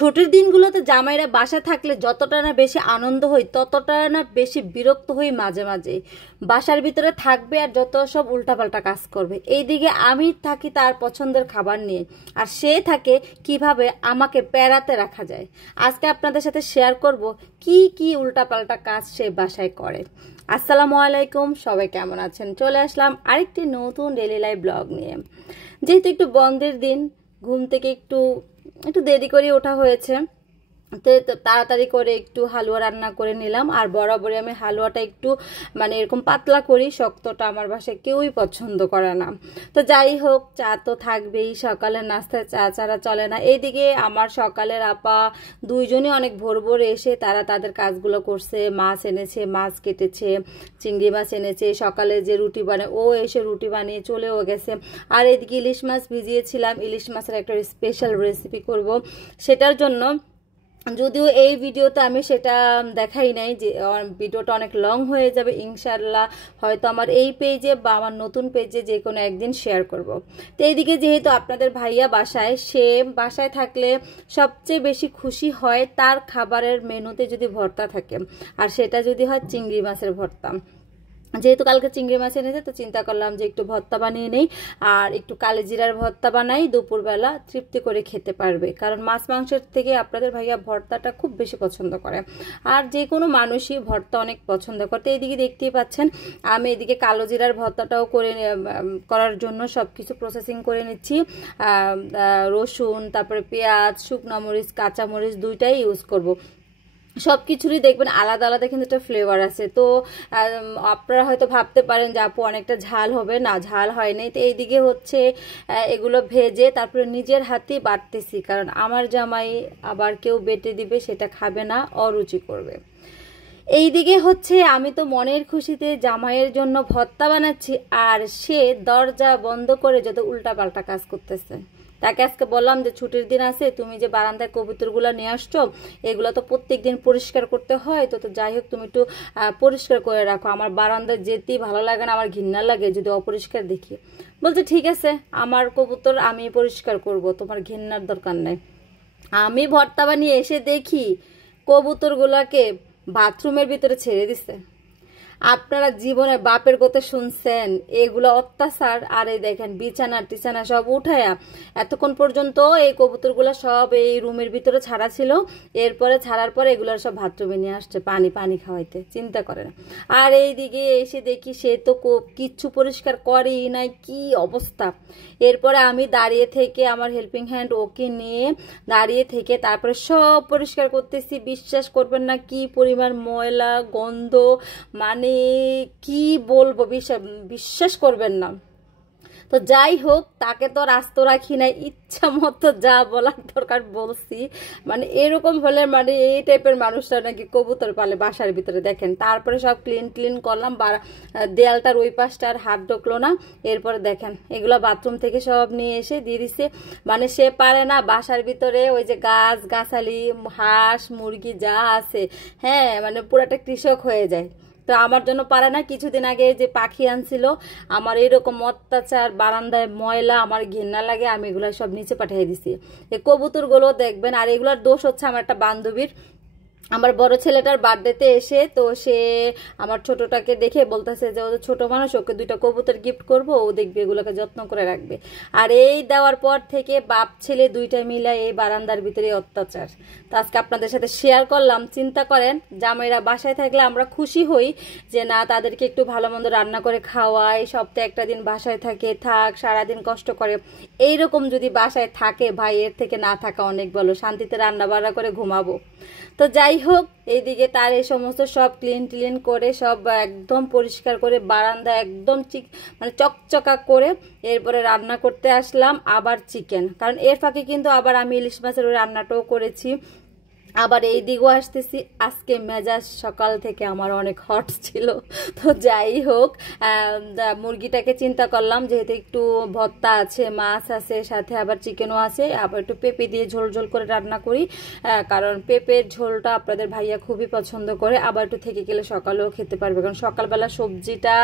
ছুটির দিনগুলোতে জামাইরা বাসা থাকলে যতটা না বেশি আনন্দ হই ততটা না বেশি বিরক্ত হই মাঝে মাঝে। বাসার ভিতরে থাকবে আর যত সব উল্টাপাল্টা কাজ করবে, এইদিকে আমি থাকি তার পছন্দের খাবার নিয়ে, আর সে থাকে কিভাবে আমাকে প্যারাতে রাখা যায়। আজকে আপনাদের সাথে শেয়ার করব কি কি উল্টাপাল্টা কাজ সে বাসায় করে। আসসালামু আলাইকুম, সবাই কেমন আছেন? চলে আসলাম আরেকটি নতুন ডেইলি লাইফ ব্লগ নিয়ে। যেহেতু একটু বন্ধের দিন, ঘুম থেকে একটু দেরি করে ওঠা হয়েছে, তো তাড়াতাড়ি করে একটু হালুয়া রান্না করে নিলাম। আর বরাবরই আমি হালুয়াটা একটু এরকম পাতলা করি, শক্তটা আমার বাসায় কেউই পছন্দ করে না। তো যাই হোক, চা তো থাকবেই, সকালের নাস্তায় চা ছাড়া চলে না। এইদিকে আমার সকালের আপা দুইজনই অনেক ভোর ভোর এসে তারা তাদের কাজগুলো করছে। মাছ এনেছে, মাছ কেটেছে, চিংড়ি মাছ এনেছে। সকালে যে রুটি বানায় ও এসে রুটি বানিয়ে চলেও গেছে। আর এদিকে ইলিশ মাছ ভিজিয়েছিলাম, ইলিশ মাছের একটা স্পেশাল রেসিপি করব, সেটার জন্য যদিও এই ভিডিওতে আমি সেটা দেখাই নাই, যে ভিডিওটা অনেক লং হয়ে যাবে। ইনশাল্লাহ হয়তো আমার এই পেজে বা আমার নতুন পেজে যে কোনো একদিন শেয়ার করব। তো এইদিকে যেহেতু আপনাদের ভাইয়া বাসায়, সে বাসায় থাকলে সবচেয়ে বেশি খুশি হয় তার খাবারের মেনুতে যদি ভর্তা থাকে, আর সেটা যদি হয় চিংড়ি মাছের ভর্তা। যেহেতু কালকে চিংড়ি মাছ এনেছে, তো চিন্তা করলাম যে একটু ভর্তা বানিয়ে নেই, আর একটু কালো জিরার ভর্তা বানাই, দুপুরবেলা তৃপ্তি করে খেতে পারবে। কারণ মাছ মাংসের থেকে আপনাদের ভাইয়া ভর্তাটা খুব বেশি পছন্দ করে, আর যে কোনো মানুষই ভর্তা অনেক পছন্দ করতে। এইদিকে দেখতেই পাচ্ছেন আমি এদিকে কালো জিরার ভর্তাটাও করার জন্য সব কিছু প্রসেসিং করে নিচ্ছি। রসুন, তারপরে পেঁয়াজ, শুকনো মরিচ, কাঁচামরিচ দুইটাই ইউজ করব। সব কিছুরই দেখবেন আলাদা আলাদা কিন্তু একটা ফ্লেভার আছে। তো আপনারা হয়তো ভাবতে পারেন যে আপু অনেকটা ঝাল হবে, না ঝাল হয়নি। তো এইদিকে হচ্ছে এগুলো ভেজে তারপরে নিজের হাতেই বাটতেছি, কারণ আমার জামাই আবার কেউ বেটে দিবে সেটা খাবে না, অরুচি করবে। এইদিকে হচ্ছে আমি তো মনের খুশিতে জামাইয়ের জন্য ভর্তা বানাচ্ছি, আর সে দরজা বন্ধ করে যত উল্টাপাল্টা কাজ করতেছে। তাকে আজকে বললাম যে ছুটির দিন আছে, তুমি যে বারান্দায় কবুতরগুলো নিয়ে আসছো, এগুলো তো প্রত্যেক দিন পরিষ্কার করতে হয়, তো যাই হোক তুমি একটু পরিষ্কার করে রাখো। আমার বারান্দায় যেতেই ভালো লাগে না, আমার ঘৃণা লাগে যদি অপরিষ্কার দেখি। বলছে ঠিক আছে, আমার কবুতর আমি পরিষ্কার করব, তোমার ঘৃণার দরকার নেই। আমি ভর্তা বানিয়ে এসে দেখি কবুতরগুলোকে বাথরুমের ভিতরে ছেড়ে দিছে। আপনারা জীবনে বাপের কথা শুনছেন এগুলো অত্যাচার। আর এই দেখেন বিছানা টিছানা সব উঠায়া এতক্ষণ পর্যন্ত এই কবুতরগুলো সব এই রুমের ভিতরে ছাড়া ছিল, এরপরে ছাড়ার পরে এগুলোর সব বাথরুমে নিয়ে আসছে পানি খাওয়াইতে, চিন্তা করে না। আর এইদিকে এসে দেখি সে তো কিচ্ছু পরিষ্কার করেই নাই, কি অবস্থা। এরপরে আমি দাঁড়িয়ে থেকে আমার হেল্পিং হ্যান্ড ওকে নিয়ে দাঁড়িয়ে থেকে তারপরে সব পরিষ্কার করতেছি। বিশ্বাস করবেন না কি পরিমাণ ময়লা গন্ধ, কি বলবো, বিশ্বাস করবেন না। তো যাই হোক, তাকে তো রাস্ত রাখি নাই, ইচ্ছা মতো যা বলার দরকার বলছি। এরকম হলে এই টাইপের মানুষরা নাকি কবুতর পালে বাসার ভিতরে, দেখেন। তারপরে সব ক্লিন করলাম, দেয়ালটার ওই পাশটা আর হাত ঢুকলো না। এরপরে দেখেন এগুলো বাথরুম থেকে সব নিয়ে এসে দিয়ে দিছে। সে পারে না বাসার ভিতরে ওই যে গাছ গাছালি, হাঁস মুরগি যা আছে, হ্যাঁ পুরাটা কৃষক হয়ে যায়। তো আমার জন্য পারে না। কিছুদিন আগে যে পাখি আনছিল, আমার এরকম অত্যাচার, বারান্দায় ময়লা, আমার ঘৃণা লাগে, আমি এগুলো সব নিচে পাঠিয়ে দিছি। এই কবুতরগুলো দেখবেন। আর এগুলোর দোষ হচ্ছে আমার একটা বান্ধবীর, আমার বড় ছেলেটার বার্থডেতে এসে, তো সে আমার ছোটটাকে দেখে বলতেছে যে ওদের ছোট মানুষ, ওকে 2টা কবুতর গিফট করবো, ও দেখবে এগুলোকে যত্ন করে রাখবে। আর এই দেওয়ার পর থেকে বাপ ছেলে 2টা মিলে এই বারান্দার ভিতরে অত্যাচার। তো আজকে আপনাদের সাথে শেয়ার করলাম। চিন্তা করেন, জামাইরা বাসায় থাকলে আমরা খুশি হই যে না, তাদেরকে একটু ভালো মন্দ রান্না করে খাওয়াই, সপ্তাহে একটা দিন বাসায় থাক, সারাদিন কষ্ট করে। এইরকম যদি বাসায় থাকে ভাই, এর থেকে না থাকা অনেক ভালো, শান্তিতে রান্না বান্না করে ঘুমাবো। তো যাই হোক, এইদিকে তার এই সমস্ত সব ক্লিন করে সব একদম পরিষ্কার করে বারান্দা একদম চকচকা করে এরপরে রান্না করতে আসলাম আবার চিকেন। কারণ এর ফাঁকে কিন্তু আবার আমি ইলিশ মাছের ওই রান্নাটাও করেছি। আবার এই দিকেও আসতেছি। আজকে মেজাজ সকাল থেকে আমার অনেক হট ছিল। তো যাই হোক, মুরগিটাকে চিন্তা করলাম যেহেতু একটু ভর্তা আছে, মাছ আছে, সাথে আবার চিকেনও আছে, আবার একটু পেঁপে দিয়ে ঝোল ঝোল করে রান্না করি। কারণ পেঁপের ঝোলটা আপনাদের ভাইয়া খুবই পছন্দ করে, আবার একটু থেকে গেলে সকালেও খেতে পারবে। কারণ সকালবেলা সবজিটা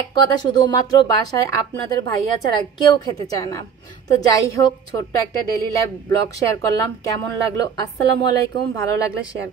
এক কথা শুধুমাত্র বাসায় আপনাদের ভাইয়া ছাড়া কেউ খেতে চায় না। তো যাই হোক, ছোট্ট একটা ডেইলি লাইফ ব্লগ শেয়ার করলাম। কেমন লাগলো? আসসালামু আলাইকুম। ভালো লাগলে শেয়ার